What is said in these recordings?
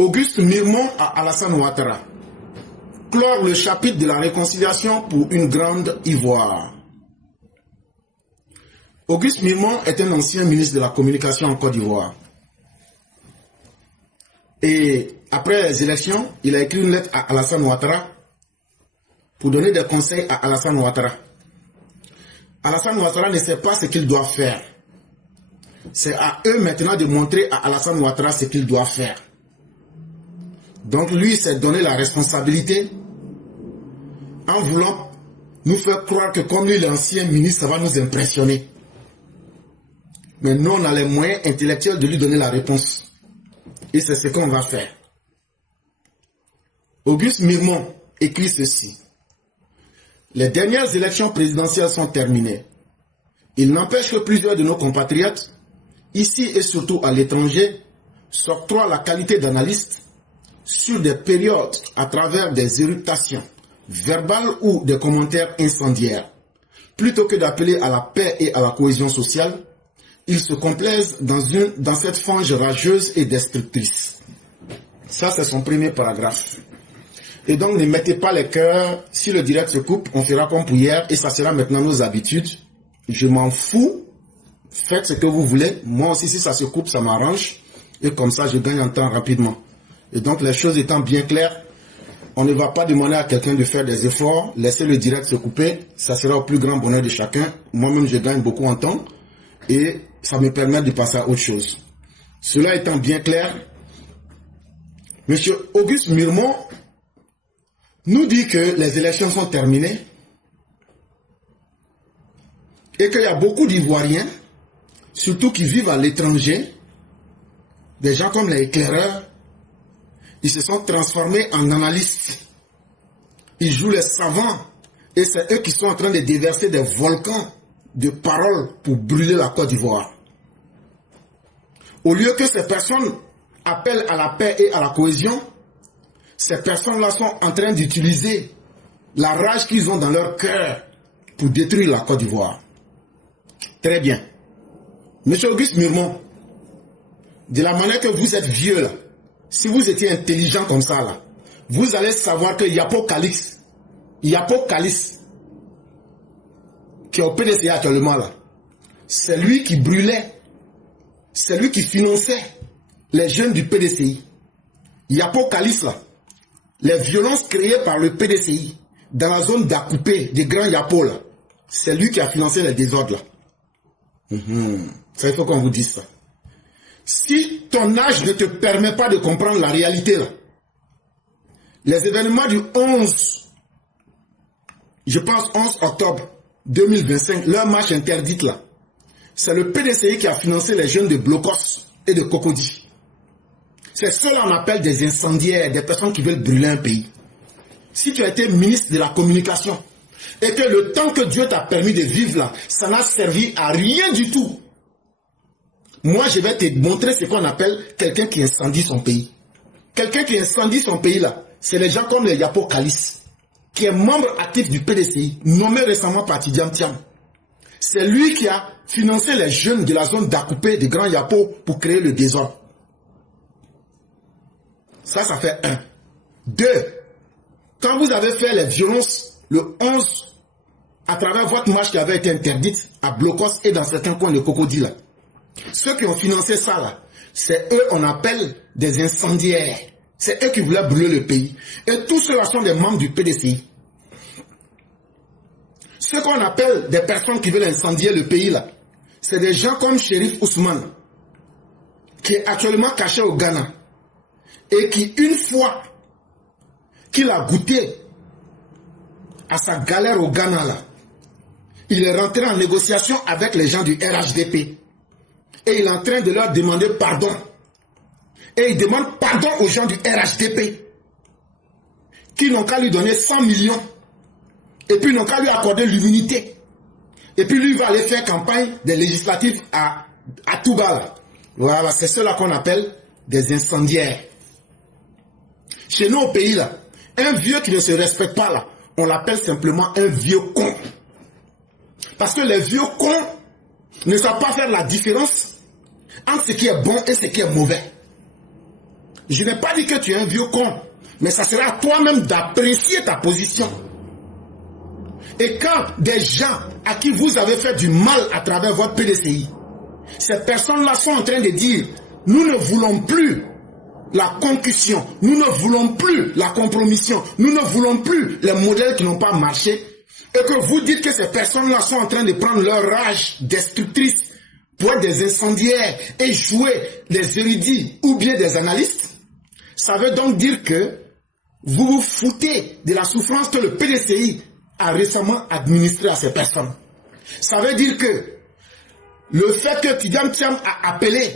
Auguste Mirmont à Alassane Ouattara. Clore le chapitre de la réconciliation pour une grande Ivoire. Auguste Mirmont est un ancien ministre de la communication en Côte d'Ivoire. Et après les élections, il a écrit une lettre à Alassane Ouattara pour donner des conseils à Alassane Ouattara. Alassane Ouattara ne sait pas ce qu'il doit faire. C'est à eux maintenant de montrer à Alassane Ouattara ce qu'il doit faire. Donc lui s'est donné la responsabilité en voulant nous faire croire que comme lui l'ancien ministre, ça va nous impressionner. Mais nous on a les moyens intellectuels de lui donner la réponse. Et c'est ce qu'on va faire. Auguste Mirmont écrit ceci. Les dernières élections présidentielles sont terminées. Il n'empêche que plusieurs de nos compatriotes, ici et surtout à l'étranger, s'octroient la qualité d'analyste sur des périodes à travers des éruptations verbales ou des commentaires incendiaires. Plutôt que d'appeler à la paix et à la cohésion sociale, ils se complaisent dans cette fange rageuse et destructrice. Ça, c'est son premier paragraphe. Et donc, ne mettez pas les cœurs. Si le direct se coupe, on fera comme pour hier et ça sera maintenant nos habitudes. Je m'en fous. Faites ce que vous voulez. Moi aussi, si ça se coupe, ça m'arrange. Et comme ça, je gagne en temps rapidement. Et donc, les choses étant bien claires, on ne va pas demander à quelqu'un de faire des efforts. Laissez le direct se couper. Ça sera au plus grand bonheur de chacun. Moi-même, je gagne beaucoup en temps. Et ça me permet de passer à autre chose. Cela étant bien clair, M. Auguste Mirmont nous dit que les élections sont terminées et qu'il y a beaucoup d'Ivoiriens, surtout qui vivent à l'étranger, des gens comme les éclaireurs, ils se sont transformés en analystes. Ils jouent les savants et c'est eux qui sont en train de déverser des volcans de paroles pour brûler la Côte d'Ivoire. Au lieu que ces personnes appellent à la paix et à la cohésion, ces personnes-là sont en train d'utiliser la rage qu'ils ont dans leur cœur pour détruire la Côte d'Ivoire. Très bien. Monsieur Auguste Mirmont, de la manière que vous êtes vieux là, si vous étiez intelligent comme ça là, vous allez savoir que Yapo Calix, qui est au PDCI actuellement là, c'est lui qui brûlait, c'est lui qui finançait les jeunes du PDCI. Yapo Calix là, les violences créées par le PDCI dans la zone d'Akoupé, des grands Yapo là, c'est lui qui a financé les désordres là. Ça, il faut qu'on vous dise ça. Si ton âge ne te permet pas de comprendre la réalité là, les événements du 11, je pense 11 octobre 2025, leur marche interdite là, c'est le PDCI qui a financé les jeunes de Blocos et de Cocody. C'est cela qu'on appelle des incendiaires, des personnes qui veulent brûler un pays. Si tu as été ministre de la communication et que le temps que Dieu t'a permis de vivre là, ça n'a servi à rien du tout. Moi, je vais te montrer ce qu'on appelle quelqu'un qui incendie son pays. Quelqu'un qui incendie son pays là, c'est les gens comme les Yapo Calix, qui est membre actif du PDCI, nommé récemment par Tidiane Thiam. C'est lui qui a financé les jeunes de la zone d'Akoupé, des grands Yapo, pour créer le désordre. Ça fait 1. 2. Quand vous avez fait les violences le 11, à travers votre marche qui avait été interdite à Blocos et dans certains coins de Cocody là, ceux qui ont financé ça là, c'est eux on appelle des incendiaires. C'est eux qui voulaient brûler le pays. Et tous ceux-là sont des membres du PDCI. Ceux qu'on appelle des personnes qui veulent incendier le pays là, c'est des gens comme Chérif Ousmane, qui est actuellement caché au Ghana. Et qui, une fois qu'il a goûté à sa galère au Ghana là, il est rentré en négociation avec les gens du RHDP. Et il est en train de leur demander pardon. Et il demande pardon aux gens du RHDP qui n'ont qu'à lui donner 100 millions et puis n'ont qu'à lui accorder l'immunité. Et puis lui va aller faire campagne des législatives à Touba là. Voilà, c'est cela qu'on appelle des incendiaires. Chez nous au pays là, un vieux qui ne se respecte pas là, on l'appelle simplement un vieux con. Parce que les vieux cons ne savent pas faire la différence entre ce qui est bon et ce qui est mauvais. Je n'ai pas dit que tu es un vieux con, mais ça sera à toi-même d'apprécier ta position. Et quand des gens à qui vous avez fait du mal à travers votre PDCI, ces personnes-là sont en train de dire, nous ne voulons plus la concussion, nous ne voulons plus la compromission, nous ne voulons plus les modèles qui n'ont pas marché, et que vous dites que ces personnes-là sont en train de prendre leur rage destructrice pour être des incendiaires et jouer des érudits ou bien des analystes, ça veut donc dire que vous vous foutez de la souffrance que le PDCI a récemment administré à ces personnes. Ça veut dire que le fait que Tidjam Thiam a appelé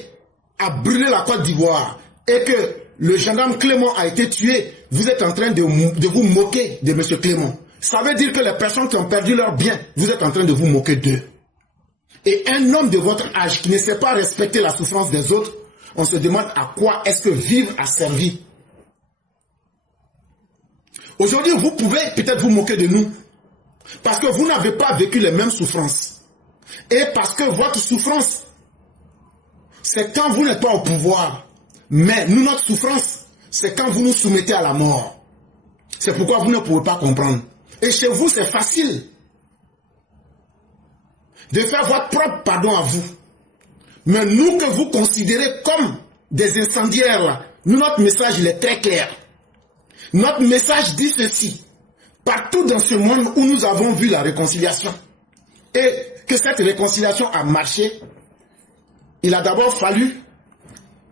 à brûler la Côte d'Ivoire et que le gendarme Clément a été tué, vous êtes en train de vous moquer de M. Clément. Ça veut dire que les personnes qui ont perdu leur bien, vous êtes en train de vous moquer d'eux. Et un homme de votre âge qui ne sait pas respecter la souffrance des autres, on se demande à quoi est-ce que vivre a servi. Aujourd'hui, vous pouvez peut-être vous moquer de nous, parce que vous n'avez pas vécu les mêmes souffrances. Et parce que votre souffrance, c'est quand vous n'êtes pas au pouvoir. Mais nous, notre souffrance, c'est quand vous nous soumettez à la mort. C'est pourquoi vous ne pouvez pas comprendre. Et chez vous, c'est facile de faire votre propre pardon à vous. Mais nous que vous considérez comme des incendiaires, là, nous, notre message, il est très clair. Notre message dit ceci. Partout dans ce monde où nous avons vu la réconciliation, et que cette réconciliation a marché, il a d'abord fallu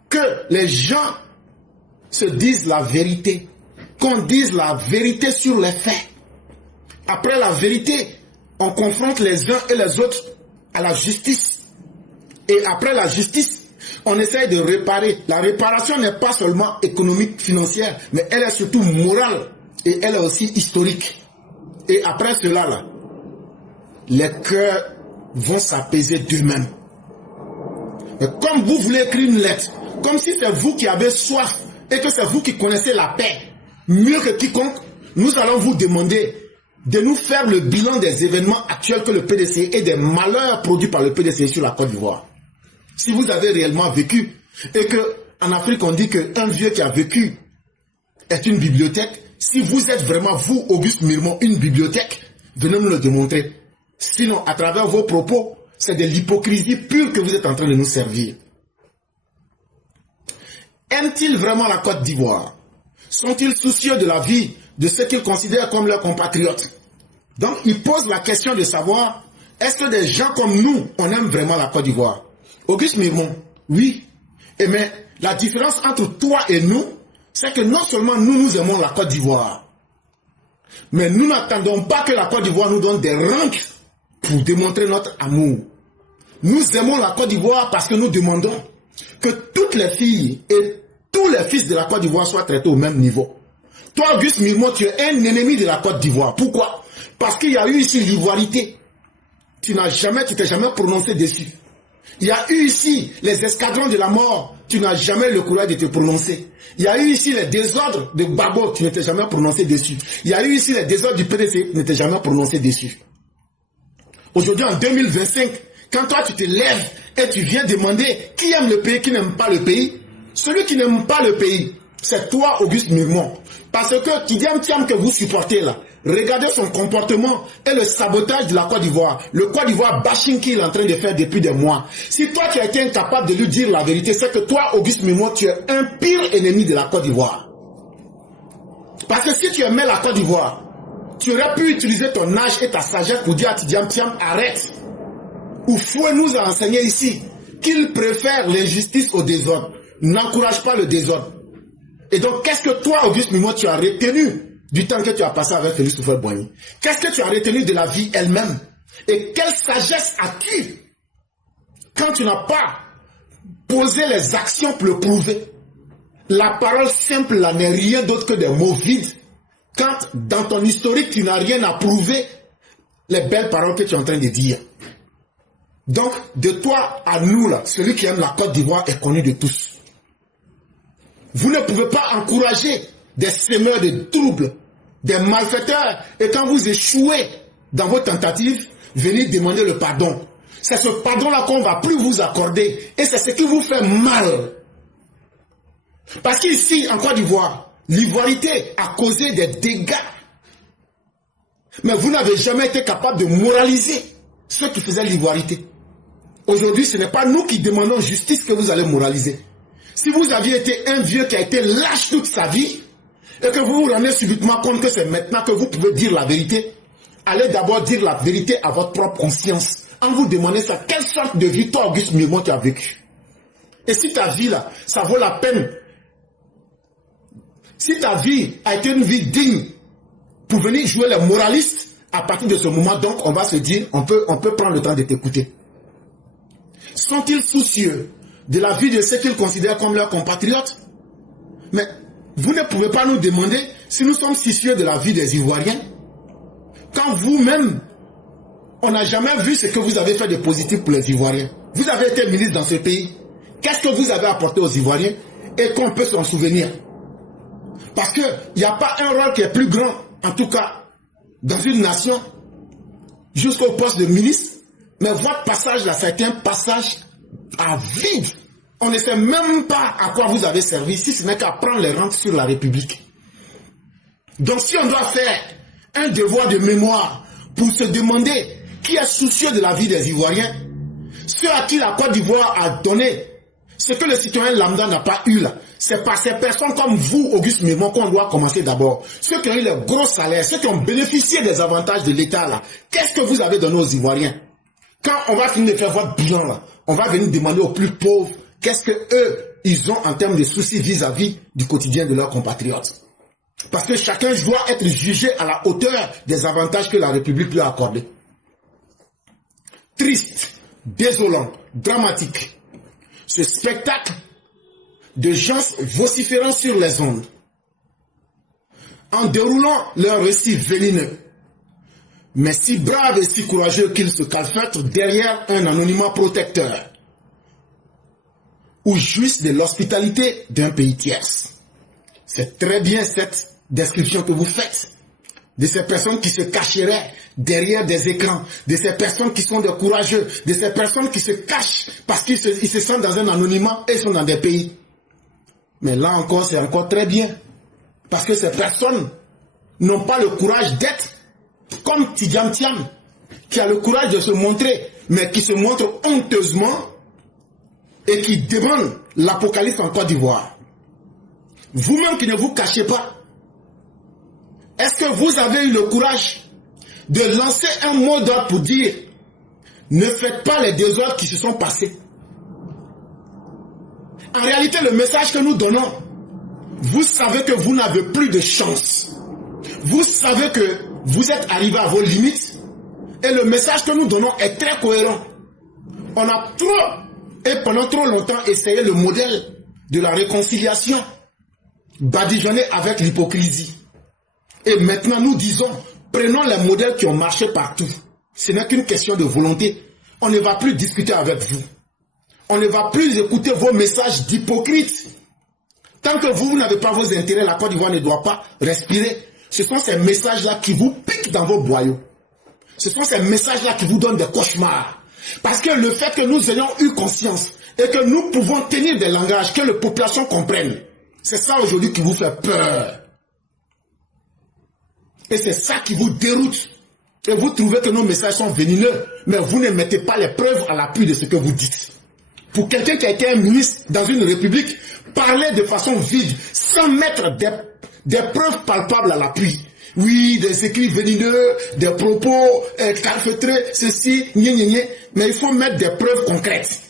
que les gens se disent la vérité, qu'on dise la vérité sur les faits. Après la vérité, on confronte les uns et les autres à la justice. Et après la justice, on essaie de réparer. La réparation n'est pas seulement économique, financière, mais elle est surtout morale et elle est aussi historique. Et après cela, là, les cœurs vont s'apaiser d'eux-mêmes. Mais comme vous voulez écrire une lettre, comme si c'est vous qui avez soif et que c'est vous qui connaissez la paix mieux que quiconque, nous allons vous demander de nous faire le bilan des événements actuels que le PDCI et des malheurs produits par le PDCI sur la Côte d'Ivoire. Si vous avez réellement vécu et que en Afrique on dit qu'un vieux qui a vécu est une bibliothèque, si vous êtes vraiment, vous, Auguste Mirmont, une bibliothèque, venez nous le démontrer. Sinon, à travers vos propos, c'est de l'hypocrisie pure que vous êtes en train de nous servir. Aiment-ils vraiment la Côte d'Ivoire? Sont-ils soucieux de la vie de ceux qu'ils considèrent comme leurs compatriotes? Donc, ils posent la question de savoir, est-ce que des gens comme nous, on aime vraiment la Côte d'Ivoire? Auguste Mirmont, oui. Et mais la différence entre toi et nous, c'est que non seulement nous aimons la Côte d'Ivoire, mais nous n'attendons pas que la Côte d'Ivoire nous donne des rentes pour démontrer notre amour. Nous aimons la Côte d'Ivoire parce que nous demandons que toutes les filles et tous les fils de la Côte d'Ivoire soient traités au même niveau. Toi, Auguste Mirmont, tu es un ennemi de la Côte d'Ivoire. Pourquoi? Parce qu'il y a eu ici l'ivoirité. Tu t'es jamais prononcé dessus. Il y a eu ici les escadrons de la mort. Tu n'as jamais le courage de te prononcer. Il y a eu ici les désordres de Babo. Tu ne t'es jamais prononcé dessus. Il y a eu ici les désordres du PDC. Tu ne t'es jamais prononcé dessus. Aujourd'hui, en 2025, quand toi tu te lèves et tu viens demander qui aime le pays, qui n'aime pas le pays, celui qui n'aime pas le pays, c'est toi, Auguste Mirmont. Parce que Tidjam Thiam que vous supportez là, regardez son comportement et le sabotage de la Côte d'Ivoire. Le Côte d'Ivoire bashing qu'il est en train de faire depuis des mois. Si toi tu as été incapable de lui dire la vérité, c'est que toi, Auguste Mirmont, tu es un pire ennemi de la Côte d'Ivoire. Parce que si tu aimais la Côte d'Ivoire, tu aurais pu utiliser ton âge et ta sagesse pour dire à Tidjam Thiam, arrête. Ou Foué nous a enseigné ici qu'il préfère l'injustice au désordre. N'encourage pas le désordre. Et donc, qu'est-ce que toi, Auguste Mirmont, tu as retenu du temps que tu as passé avec Félix Houphouët-Boigny? Qu'est-ce que tu as retenu de la vie elle-même? Et quelle sagesse as-tu quand tu n'as pas posé les actions pour le prouver? La parole simple là n'est rien d'autre que des mots vides. Quand dans ton historique, tu n'as rien à prouver, les belles paroles que tu es en train de dire. Donc, de toi à nous, là, celui qui aime la Côte d'Ivoire est connu de tous. Vous ne pouvez pas encourager des semeurs de troubles, des malfaiteurs, et quand vous échouez dans vos tentatives, venez demander le pardon. C'est ce pardon-là qu'on ne va plus vous accorder, et c'est ce qui vous fait mal. Parce qu'ici, en Côte d'Ivoire, l'ivoirité a causé des dégâts. Mais vous n'avez jamais été capable de moraliser ceux qui faisaient l'ivoirité. Aujourd'hui, ce n'est pas nous qui demandons justice que vous allez moraliser. Si vous aviez été un vieux qui a été lâche toute sa vie, et que vous vous rendez subitement compte que c'est maintenant que vous pouvez dire la vérité, allez d'abord dire la vérité à votre propre conscience. En vous demandant ça, quelle sorte de vie toi, Auguste Miremont, tu as vécu. Et si ta vie là, ça vaut la peine, si ta vie a été une vie digne pour venir jouer les moralistes, à partir de ce moment, donc, on va se dire, on peut prendre le temps de t'écouter. Sont-ils soucieux de la vie de ceux qu'ils considèrent comme leurs compatriotes? Mais vous ne pouvez pas nous demander si nous sommes soucieux de la vie des Ivoiriens. Quand vous-même, on n'a jamais vu ce que vous avez fait de positif pour les Ivoiriens. Vous avez été ministre dans ce pays. Qu'est-ce que vous avez apporté aux Ivoiriens et qu'on peut s'en souvenir? Parce qu'il n'y a pas un rôle qui est plus grand, en tout cas, dans une nation, jusqu'au poste de ministre. Mais votre passage là, ça a été un passage à vide. On ne sait même pas à quoi vous avez servi, si ce n'est qu'à prendre les rentes sur la République. Donc si on doit faire un devoir de mémoire pour se demander qui est soucieux de la vie des Ivoiriens, ceux à qui la Côte d'Ivoire a donné ce que le citoyen lambda n'a pas eu là, c'est par ces personnes comme vous, Auguste Miremont, qu'on doit commencer d'abord. Ceux qui ont eu les gros salaires, ceux qui ont bénéficié des avantages de l'État là, qu'est-ce que vous avez donné aux Ivoiriens? Quand on va finir de faire votre bilan là, on va venir demander aux plus pauvres qu'est-ce que eux, ils ont en termes de soucis vis-à-vis du quotidien de leurs compatriotes. Parce que chacun doit être jugé à la hauteur des avantages que la République lui a accordés. Triste, désolant, dramatique. Ce spectacle de gens vociférant sur les ondes, en déroulant leur récit vénineux, mais si braves et si courageux qu'ils se calfeutrent derrière un anonymat protecteur, ou jouissent de l'hospitalité d'un pays tierce. C'est très bien cette description que vous faites de ces personnes qui se cacheraient derrière des écrans, de ces personnes qui sont des courageux, de ces personnes qui se cachent parce qu'ils se sentent dans un anonymat et sont dans des pays. Mais là encore, c'est encore très bien. Parce que ces personnes n'ont pas le courage d'être comme Tidjam Thiam, qui a le courage de se montrer, mais qui se montre honteusement et qui demande l'apocalypse en Côte d'Ivoire. Vous-même qui ne vous cachez pas, est-ce que vous avez eu le courage de lancer un mot d'ordre pour dire ne faites pas les désordres qui se sont passés? En réalité, le message que nous donnons, vous savez que vous n'avez plus de chance. Vous savez que vous êtes arrivé à vos limites et le message que nous donnons est très cohérent. On a trop et pendant trop longtemps essayé le modèle de la réconciliation badigeonné avec l'hypocrisie. Et maintenant nous disons, prenons les modèles qui ont marché partout. Ce n'est qu'une question de volonté. On ne va plus discuter avec vous. On ne va plus écouter vos messages d'hypocrites. Tant que vous n'avez pas vos intérêts, la Côte d'Ivoire ne doit pas respirer. Ce sont ces messages-là qui vous piquent dans vos boyaux. Ce sont ces messages-là qui vous donnent des cauchemars. Parce que le fait que nous ayons eu conscience et que nous pouvons tenir des langages que les populations comprennent, c'est ça aujourd'hui qui vous fait peur. Et c'est ça qui vous déroute. Et vous trouvez que nos messages sont vénineux, mais vous ne mettez pas les preuves à l'appui de ce que vous dites. Pour quelqu'un qui a été un ministre dans une république, parler de façon vide, sans mettre des preuves palpables à l'appui. Oui, des écrits vénineux, des propos calfeutrés, ceci, mais il faut mettre des preuves concrètes.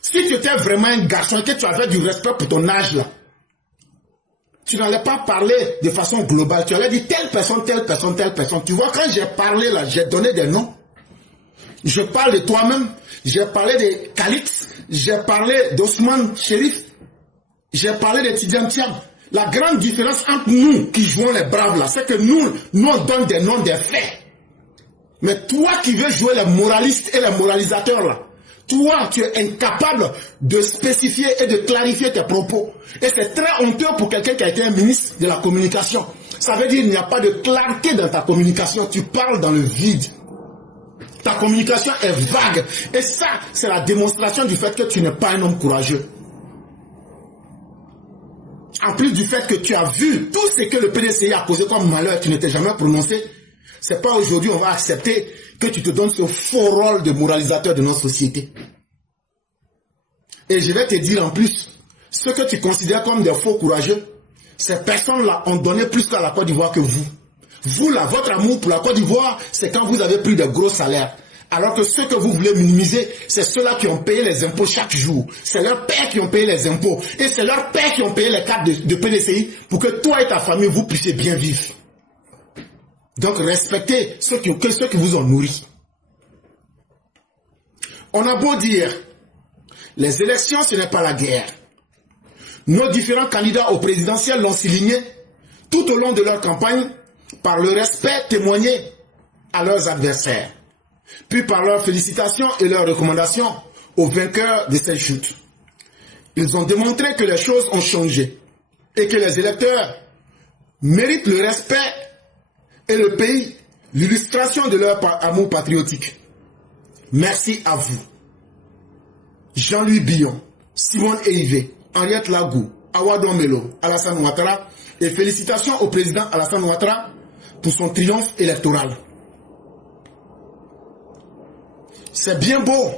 Si tu étais vraiment un garçon et que tu avais du respect pour ton âge là, tu n'allais pas parler de façon globale. Tu allais dire telle personne, telle personne, telle personne. Tu vois, quand j'ai parlé là, j'ai donné des noms. Je parle de toi-même. J'ai parlé de Calix. J'ai parlé d'Ousmane Chérif. J'ai parlé de Tidjam Thiam. La grande différence entre nous qui jouons les braves là, c'est que nous on donne des noms, des faits. Mais toi qui veux jouer les moralistes et les moralisateurs là, toi, tu es incapable de spécifier et de clarifier tes propos. Et c'est très honteux pour quelqu'un qui a été un ministre de la communication. Ça veut dire qu'il n'y a pas de clarté dans ta communication. Tu parles dans le vide. Ta communication est vague. Et ça, c'est la démonstration du fait que tu n'es pas un homme courageux. en plus du fait que tu as vu tout ce que le PDCI a causé comme malheur, tu ne t'es jamais prononcé, c'est pas aujourd'hui on va accepter que tu te donnes ce faux rôle de moralisateur de notre société. Et je vais te dire en plus, ceux que tu considères comme des faux courageux, ces personnes-là ont donné plus à la Côte d'Ivoire que vous. Vous là, votre amour pour la Côte d'Ivoire, c'est quand vous avez pris de gros salaires. Alors que ceux que vous voulez minimiser, c'est ceux-là qui ont payé les impôts chaque jour. C'est leurs pères qui ont payé les impôts. Et c'est leurs pères qui ont payé les cartes de PDCI pour que toi et ta famille, vous puissiez bien vivre. Donc respectez ceux qui vous ont nourri. On a beau dire, les élections, ce n'est pas la guerre. Nos différents candidats au présidentiel l'ont souligné tout au long de leur campagne par le respect témoigné à leurs adversaires, puis par leurs félicitations et leurs recommandations aux vainqueurs de cette chute. Ils ont démontré que les choses ont changé et que les électeurs méritent le respect et le pays, l'illustration de leur amour patriotique. Merci à vous. Jean-Louis Billon, Simone Eivé, Henriette Lagou, Awadon Melo, Alassane Ouattara, et félicitations au président Alassane Ouattara pour son triomphe électoral. C'est bien beau,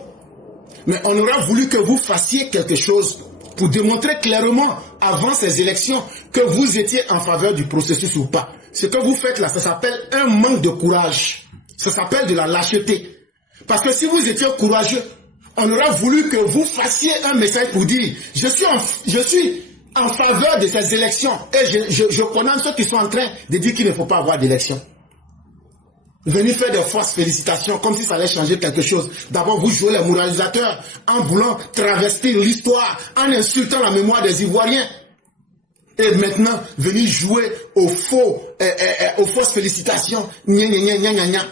mais on aurait voulu que vous fassiez quelque chose pour démontrer clairement avant ces élections que vous étiez en faveur du processus ou pas. Ce que vous faites là, ça s'appelle un manque de courage. Ça s'appelle de la lâcheté. Parce que si vous étiez courageux, on aurait voulu que vous fassiez un message pour dire « Je suis en faveur de ces élections et je condamne ceux qui sont en train de dire qu'il ne faut pas avoir d'élections. » Venir faire des fausses félicitations comme si ça allait changer quelque chose. D'abord, vous jouez les moralisateurs en voulant travestir l'histoire, en insultant la mémoire des Ivoiriens. Et maintenant, venir jouer aux fausses félicitations. Gna, gna, gna, gna, gna, gna.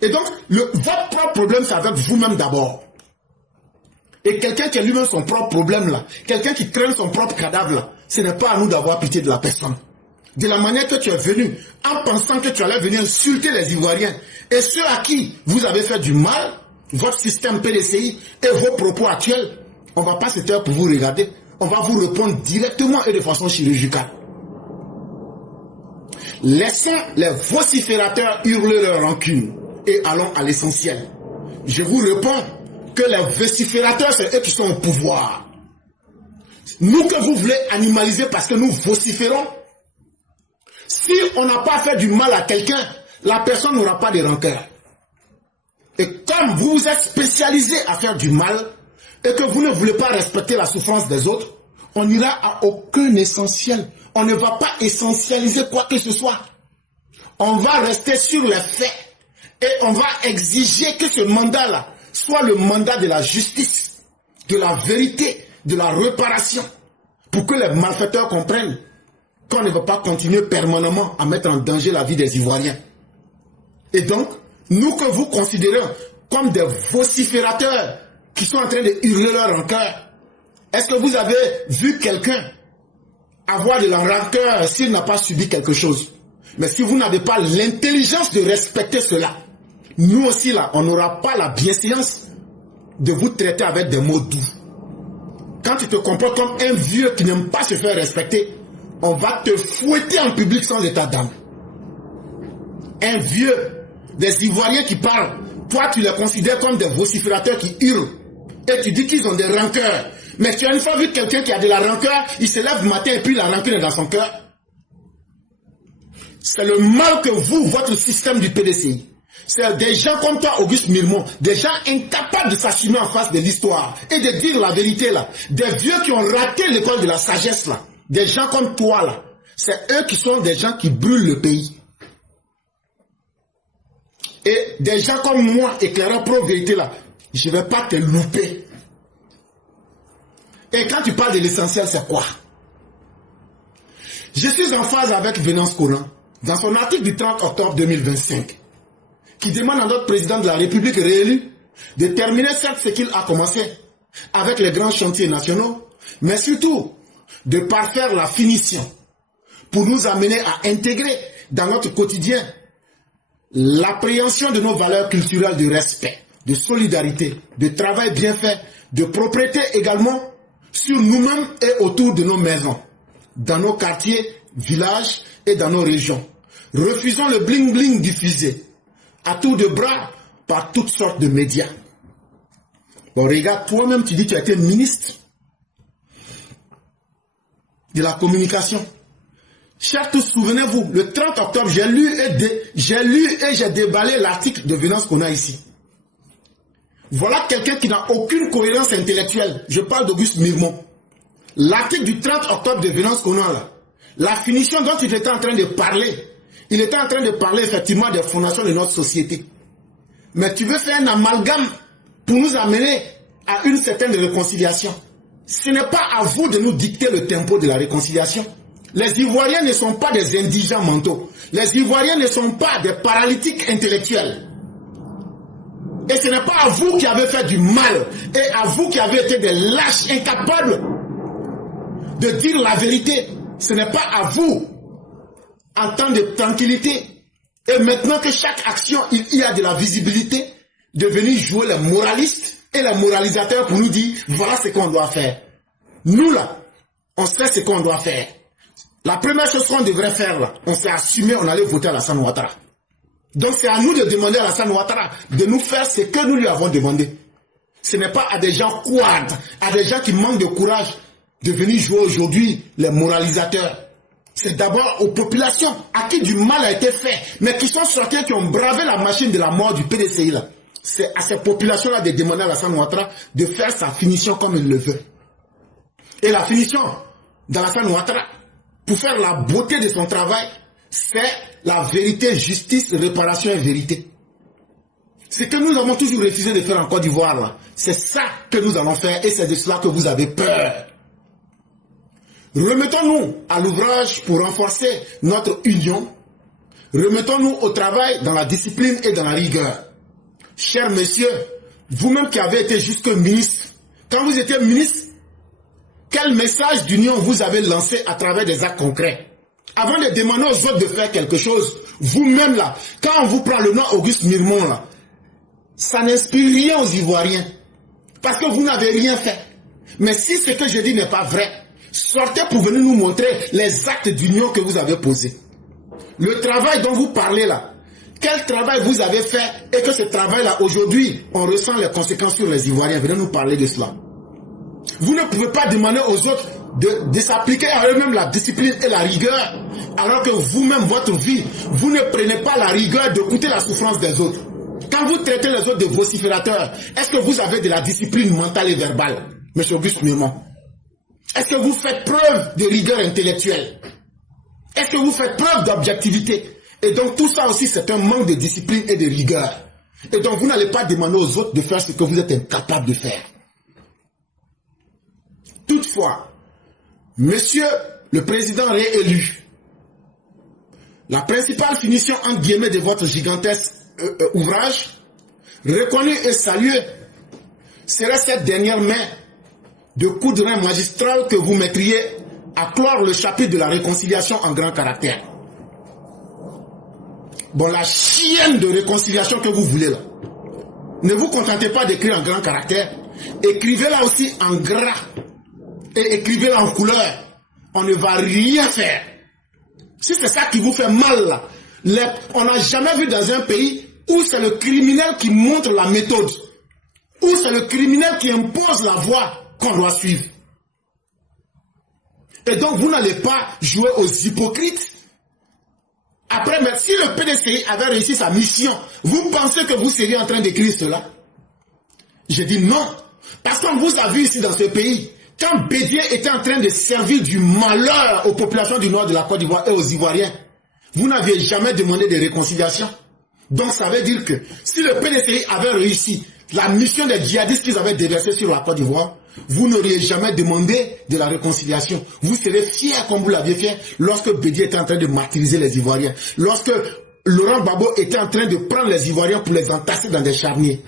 Et donc, votre propre problème, c'est avec vous-même d'abord. Et quelqu'un qui a lui-même son propre problème là, quelqu'un qui traîne son propre cadavre là, ce n'est pas à nous d'avoir pitié de la personne. De la manière que tu es venu, en pensant que tu allais venir insulter les Ivoiriens, et ceux à qui vous avez fait du mal, votre système PDCI et vos propos actuels, on ne va pas se taire pour vous regarder, on va vous répondre directement et de façon chirurgicale. Laissons les vociférateurs hurler leur rancune et allons à l'essentiel. Je vous réponds que les vociférateurs, c'est eux qui sont au pouvoir. Nous que vous voulez animaliser parce que nous vociférons, si on n'a pas fait du mal à quelqu'un, la personne n'aura pas de rancœur. Et comme vous vous êtes spécialisé à faire du mal et que vous ne voulez pas respecter la souffrance des autres, on n'ira à aucun essentiel. On ne va pas essentialiser quoi que ce soit. On va rester sur les faits et on va exiger que ce mandat-là soit le mandat de la justice, de la vérité, de la réparation, pour que les malfaiteurs comprennent qu'on ne va pas continuer permanemment à mettre en danger la vie des Ivoiriens. Et donc, nous que vous considérez comme des vociférateurs qui sont en train de hurler leur rancœur, est-ce que vous avez vu quelqu'un avoir de la rancœur s'il n'a pas subi quelque chose? Mais si vous n'avez pas l'intelligence de respecter cela, nous aussi là, on n'aura pas la bienséance de vous traiter avec des mots doux. Quand tu te comportes comme un vieux qui n'aime pas se faire respecter, on va te fouetter en public sans état d'âme. Un vieux, des Ivoiriens qui parlent, toi tu les considères comme des vociférateurs qui hurlent. Et tu dis qu'ils ont des rancœurs. Mais tu as une fois vu quelqu'un qui a de la rancœur, il se lève le matin et puis la rancœur est dans son cœur. C'est le mal que vous, votre système du PDCI. C'est des gens comme toi, Auguste Mirmont, des gens incapables de s'assumer en face de l'histoire et de dire la vérité là. Des vieux qui ont raté l'école de la sagesse là. Des gens comme toi là. C'est eux qui sont des gens qui brûlent le pays. Et des gens comme moi, éclairant pro-vérité là, je ne vais pas te louper. Et quand tu parles de l'essentiel, c'est quoi? Je suis en phase avec Venance Courant, dans son article du 30 octobre 2025, qui demande à notre président de la République réélu de terminer certes ce qu'il a commencé avec les grands chantiers nationaux, mais surtout de parfaire la finition pour nous amener à intégrer dans notre quotidien l'appréhension de nos valeurs culturelles de respect, de solidarité, de travail bien fait, de propriété également, sur nous-mêmes et autour de nos maisons, dans nos quartiers, villages et dans nos régions. Refusons le bling-bling diffusé à tour de bras par toutes sortes de médias. Bon, regarde, toi-même, tu dis que tu as été ministre de la communication. Chers tous, souvenez-vous, le 30 octobre, j'ai lu et j'ai déballé l'article de Venance qu'on a ici. Voilà quelqu'un qui n'a aucune cohérence intellectuelle. Je parle d'Auguste Mirmont. L'article du 30 octobre de Venance qu'on a là, la finition dont il était en train de parler, il était en train de parler effectivement des fondations de notre société. Mais tu veux faire un amalgame pour nous amener à une certaine réconciliation. Ce n'est pas à vous de nous dicter le tempo de la réconciliation. Les Ivoiriens ne sont pas des indigents mentaux. Les Ivoiriens ne sont pas des paralytiques intellectuels. Et ce n'est pas à vous qui avez fait du mal et à vous qui avez été des lâches incapables de dire la vérité. Ce n'est pas à vous, en temps de tranquillité, et maintenant que chaque action, il y a de la visibilité, de venir jouer les moralistes et les moralisateurs pour nous dire, voilà ce qu'on doit faire. Nous là, on sait ce qu'on doit faire. La première chose qu'on devrait faire là, on s'est assumé, on allait voter à Alassane Ouattara. Donc c'est à nous de demander à Alassane Ouattara de nous faire ce que nous lui avons demandé. Ce n'est pas à des gens couards, à des gens qui manquent de courage de venir jouer aujourd'hui les moralisateurs. C'est d'abord aux populations à qui du mal a été fait, mais qui sont sortis, qui ont bravé la machine de la mort du PDCI là. C'est à ces populations-là de demander à Alassane Ouattara de faire sa finition comme il le veut. Et la finition d'Alassane Ouattara, pour faire la beauté de son travail, c'est la vérité, justice, réparation et vérité. Ce que nous avons toujours refusé de faire en Côte d'Ivoire là, c'est ça que nous allons faire et c'est de cela que vous avez peur. Remettons-nous à l'ouvrage pour renforcer notre union. Remettons-nous au travail dans la discipline et dans la rigueur. Chers messieurs, vous-même qui avez été jusque ministre, quand vous étiez ministre, quel message d'union vous avez lancé à travers des actes concrets? Avant de demander aux autres de faire quelque chose, vous-même là, quand on vous prend le nom Auguste Mirmont là, ça n'inspire rien aux Ivoiriens. Parce que vous n'avez rien fait. Mais si ce que je dis n'est pas vrai, sortez pour venir nous montrer les actes d'union que vous avez posés. Le travail dont vous parlez là, quel travail vous avez fait et que ce travail-là, aujourd'hui, on ressent les conséquences sur les Ivoiriens. Venez nous parler de cela. Vous ne pouvez pas demander aux autres de s'appliquer à eux-mêmes la discipline et la rigueur, alors que vous-même, votre vie, vous ne prenez pas la rigueur d'écouter la souffrance des autres. Quand vous traitez les autres de vociférateurs, est-ce que vous avez de la discipline mentale et verbale, M. Auguste Mirmont? Est-ce que vous faites preuve de rigueur intellectuelle? Est-ce que vous faites preuve d'objectivité? Et donc tout ça aussi, c'est un manque de discipline et de rigueur. Et donc vous n'allez pas demander aux autres de faire ce que vous êtes incapable de faire. Toutefois, monsieur le président réélu, la principale finition entre guillemets de votre gigantesque ouvrage, reconnu et salué, serait cette dernière main de coup de rein magistral que vous mettriez à clore le chapitre de la réconciliation en grand caractère. Bon, la chienne de réconciliation que vous voulez là, ne vous contentez pas d'écrire en grand caractère, écrivez-la aussi en gras et écrivez-la en couleur. On ne va rien faire. Si c'est ça qui vous fait mal là, on n'a jamais vu dans un pays où c'est le criminel qui montre la méthode, où c'est le criminel qui impose la voie qu'on doit suivre. Et donc vous n'allez pas jouer aux hypocrites. Après, mais si le PDCI avait réussi sa mission, vous pensez que vous seriez en train d'écrire cela? Je dis non. Parce qu'on vous a vu ici dans ce pays, quand Bédié était en train de servir du malheur aux populations du nord de la Côte d'Ivoire et aux Ivoiriens, vous n'aviez jamais demandé de réconciliation. Donc ça veut dire que si le PDCI avait réussi la mission des djihadistes qu'ils avaient déversée sur la Côte d'Ivoire, vous n'auriez jamais demandé de la réconciliation. Vous serez fiers comme vous l'aviez fait lorsque Bédié était en train de martyriser les Ivoiriens. Lorsque Laurent Gbagbo était en train de prendre les Ivoiriens pour les entasser dans des charniers.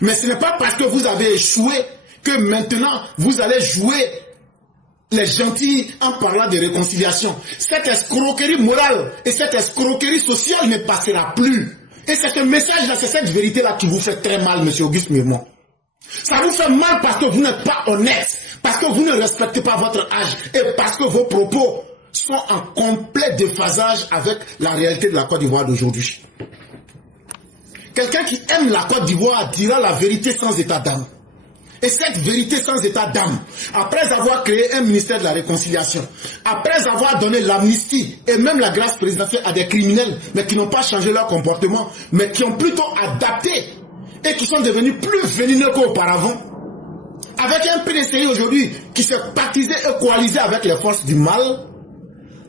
Mais ce n'est pas parce que vous avez échoué que maintenant vous allez jouer les gentils en parlant de réconciliation. Cette escroquerie morale et cette escroquerie sociale ne passera plus. Et c'est ce message-là, c'est cette vérité-là qui vous fait très mal, M. Auguste Mirmont. Ça vous fait mal parce que vous n'êtes pas honnête, parce que vous ne respectez pas votre âge et parce que vos propos sont en complet déphasage avec la réalité de la Côte d'Ivoire d'aujourd'hui. Quelqu'un qui aime la Côte d'Ivoire dira la vérité sans état d'âme. Et cette vérité sans état d'âme, après avoir créé un ministère de la réconciliation, après avoir donné l'amnistie et même la grâce présidentielle à des criminels, mais qui n'ont pas changé leur comportement, mais qui ont plutôt adapté et qui sont devenus plus venimeux qu'auparavant, avec un PDCI aujourd'hui qui s'est pactisé et coalisé avec les forces du mal,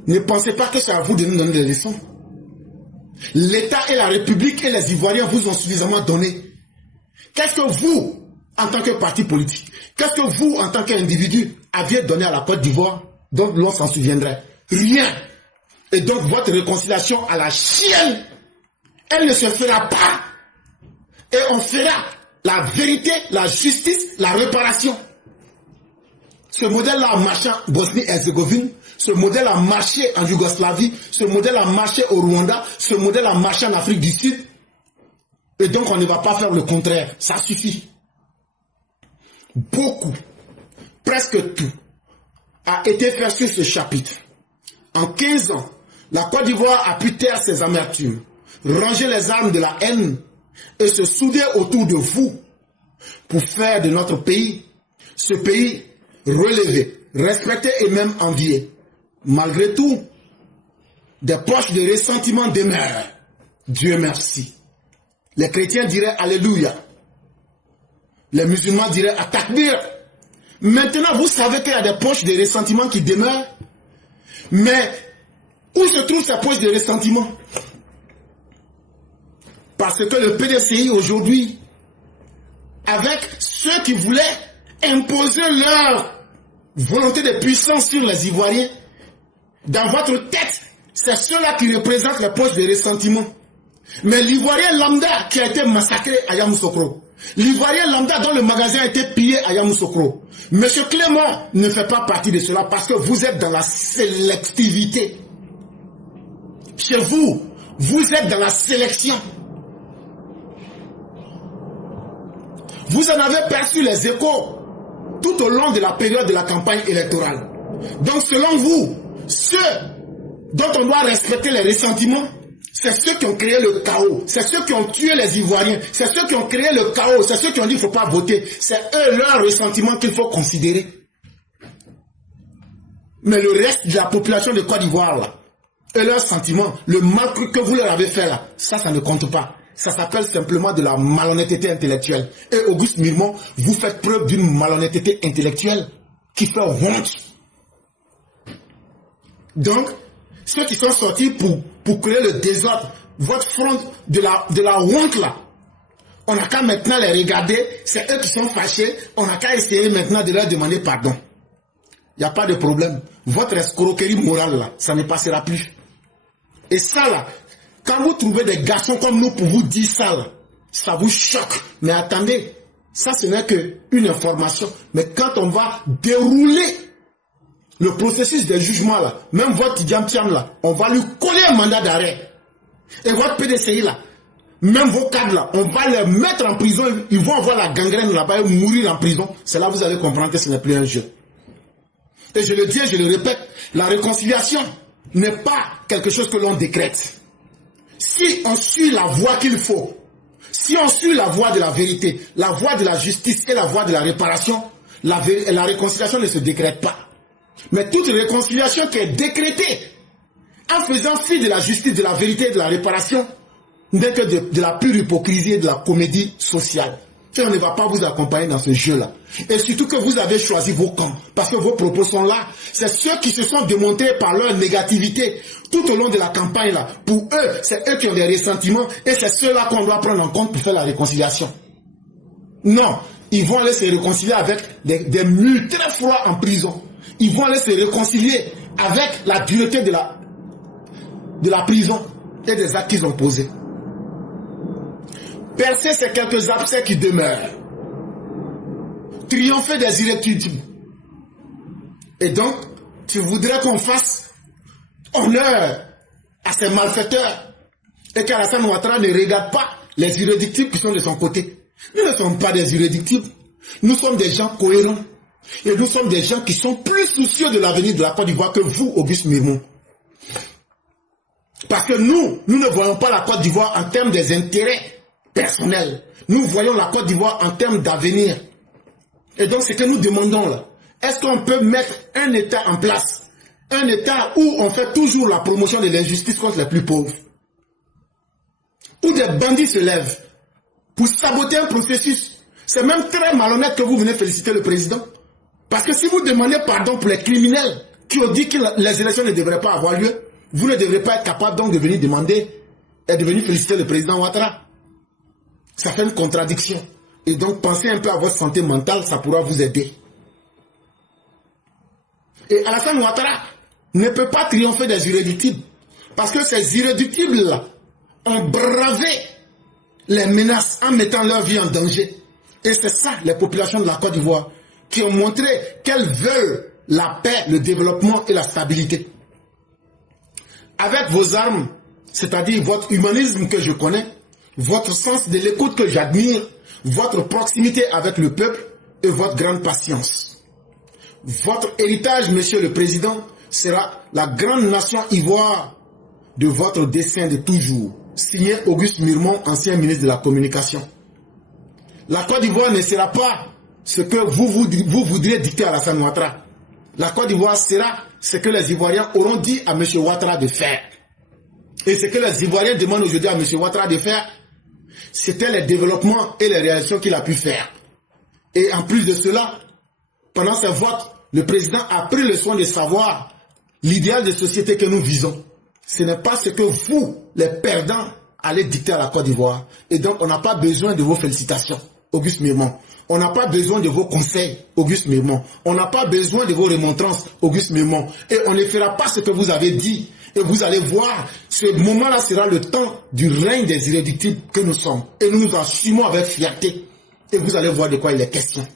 ne pensez pas que c'est à vous de nous donner des leçons. L'État et la République et les Ivoiriens vous ont suffisamment donné. Qu'est-ce que vous, en tant que parti politique, qu'est-ce que vous, en tant qu'individu, aviez donné à la Côte d'Ivoire dont l'on s'en souviendrait? Rien. Et donc votre réconciliation à la chienne, elle ne se fera pas. Et on fera la vérité, la justice, la réparation. Ce modèle-là a marché en Bosnie-Herzégovine, ce modèle a marché en Yougoslavie, ce modèle a marché au Rwanda, ce modèle a marché en Afrique du Sud. Et donc on ne va pas faire le contraire, ça suffit. Beaucoup, presque tout, a été fait sur ce chapitre. En 15 ans, la Côte d'Ivoire a pu taire ses amertumes, ranger les armes de la haine et se souder autour de vous pour faire de notre pays, ce pays relevé, respecté et même envié. Malgré tout, des poches de ressentiment demeurent. Dieu merci. Les chrétiens diraient Alléluia. Les musulmans diraient Takbir. Maintenant, vous savez qu'il y a des poches de ressentiment qui demeurent. Mais où se trouvent ces poches de ressentiment? Parce que le PDCI aujourd'hui, avec ceux qui voulaient imposer leur volonté de puissance sur les Ivoiriens, dans votre tête, c'est ceux-là qui représentent les poches de ressentiment. Mais l'Ivoirien lambda qui a été massacré à Yamoussoukro, l'Ivoirien lambda dont le magasin a été pillé à Yamoussoukro, M. Clément ne fait pas partie de cela parce que vous êtes dans la sélectivité. Chez vous, vous êtes dans la sélection. Vous en avez perçu les échos tout au long de la période de la campagne électorale. Donc selon vous, ceux dont on doit respecter les ressentiments, c'est ceux qui ont créé le chaos, c'est ceux qui ont tué les Ivoiriens, c'est ceux qui ont créé le chaos, c'est ceux qui ont dit qu'il ne faut pas voter, c'est eux leurs ressentiments qu'il faut considérer. Mais le reste de la population de Côte d'Ivoire, là, et leurs sentiments, le mal que vous leur avez fait là, ça ne compte pas. Ça s'appelle simplement de la malhonnêteté intellectuelle. Et Auguste Mirmont, vous faites preuve d'une malhonnêteté intellectuelle qui fait honte. Donc, ceux qui sont sortis pour créer le désordre, votre front de la honte là, on n'a qu'à maintenant les regarder, c'est eux qui sont fâchés, on n'a qu'à essayer maintenant de leur demander pardon. Il n'y a pas de problème. Votre escroquerie morale là, ça ne passera plus. Et ça là, quand vous trouvez des garçons comme nous pour vous dire ça là, ça vous choque. Mais attendez, ça ce n'est qu'une information. Mais quand on va dérouler le processus de jugement là, même votre Tidjam là, on va lui coller un mandat d'arrêt. Et votre PDCI là, même vos cadres là, on va les mettre en prison, ils vont avoir la gangrène là-bas et mourir en prison. C'est là que vous allez comprendre que ce n'est plus un jeu. Et je le dis et je le répète, la réconciliation n'est pas quelque chose que l'on décrète. Si on suit la voie qu'il faut, si on suit la voie de la vérité, la voie de la justice et la voie de la réparation, la réconciliation ne se décrète pas. Mais toute réconciliation qui est décrétée en faisant fi de la justice, de la vérité et de la réparation n'est que de la pure hypocrisie et de la comédie sociale. Et on ne va pas vous accompagner dans ce jeu-là. Et surtout que vous avez choisi vos camps, parce que vos propos sont là. C'est ceux qui se sont démontrés par leur négativité tout au long de la campagne là. Pour eux, c'est eux qui ont des ressentiments et c'est ceux-là qu'on doit prendre en compte pour faire la réconciliation. Non, ils vont aller se réconcilier avec des murs très froids en prison. Ils vont aller se réconcilier avec la dureté de la prison et des actes qu'ils ont posés. Percer ces quelques abcès qui demeurent. Triompher des irréductibles. Et donc, tu voudrais qu'on fasse honneur à ces malfaiteurs et qu'Alassane Ouattara ne regarde pas les irréductibles qui sont de son côté. Nous ne sommes pas des irréductibles. Nous sommes des gens cohérents. Et nous sommes des gens qui sont plus soucieux de l'avenir de la Côte d'Ivoire que vous, Auguste Mirmont. Parce que nous ne voyons pas la Côte d'Ivoire en termes des intérêts personnels. Nous voyons la Côte d'Ivoire en termes d'avenir. Et donc, ce que nous demandons là, est-ce qu'on peut mettre un État en place? Un État où on fait toujours la promotion de l'injustice contre les plus pauvres. Où des bandits se lèvent pour saboter un processus. C'est même très malhonnête que vous venez féliciter le président. Parce que si vous demandez pardon pour les criminels qui ont dit que les élections ne devraient pas avoir lieu, vous ne devrez pas être capable donc de venir demander et de venir féliciter le président Ouattara. Ça fait une contradiction. Et donc pensez un peu à votre santé mentale, ça pourra vous aider. Et Alassane Ouattara ne peut pas triompher des irréductibles. Parce que ces irréductibles-là ont bravé les menaces en mettant leur vie en danger. Et c'est ça, les populations de la Côte d'Ivoire, qui ont montré qu'elles veulent la paix, le développement et la stabilité. Avec vos armes, c'est-à-dire votre humanisme que je connais, votre sens de l'écoute que j'admire, votre proximité avec le peuple et votre grande patience. Votre héritage, monsieur le président, sera la grande nation ivoire de votre dessein de toujours. Signé Auguste Mirmont, ancien ministre de la Communication. La Côte d'Ivoire ne sera pas ce que vous voudriez dicter à Alassane Ouattara. La Côte d'Ivoire sera ce que les Ivoiriens auront dit à M. Ouattara de faire. Et ce que les Ivoiriens demandent aujourd'hui à M. Ouattara de faire, c'était les développements et les réactions qu'il a pu faire. Et en plus de cela, pendant ce vote, le président a pris le soin de savoir l'idéal de société que nous visons. Ce n'est pas ce que vous, les perdants, allez dicter à la Côte d'Ivoire. Et donc, on n'a pas besoin de vos félicitations, Auguste Mirmont. On n'a pas besoin de vos conseils, Auguste Mirmont. On n'a pas besoin de vos remontrances, Auguste Mirmont. Et on ne fera pas ce que vous avez dit. Et vous allez voir, ce moment-là sera le temps du règne des irréductibles que nous sommes. Et nous nous assumons avec fierté. Et vous allez voir de quoi il est question.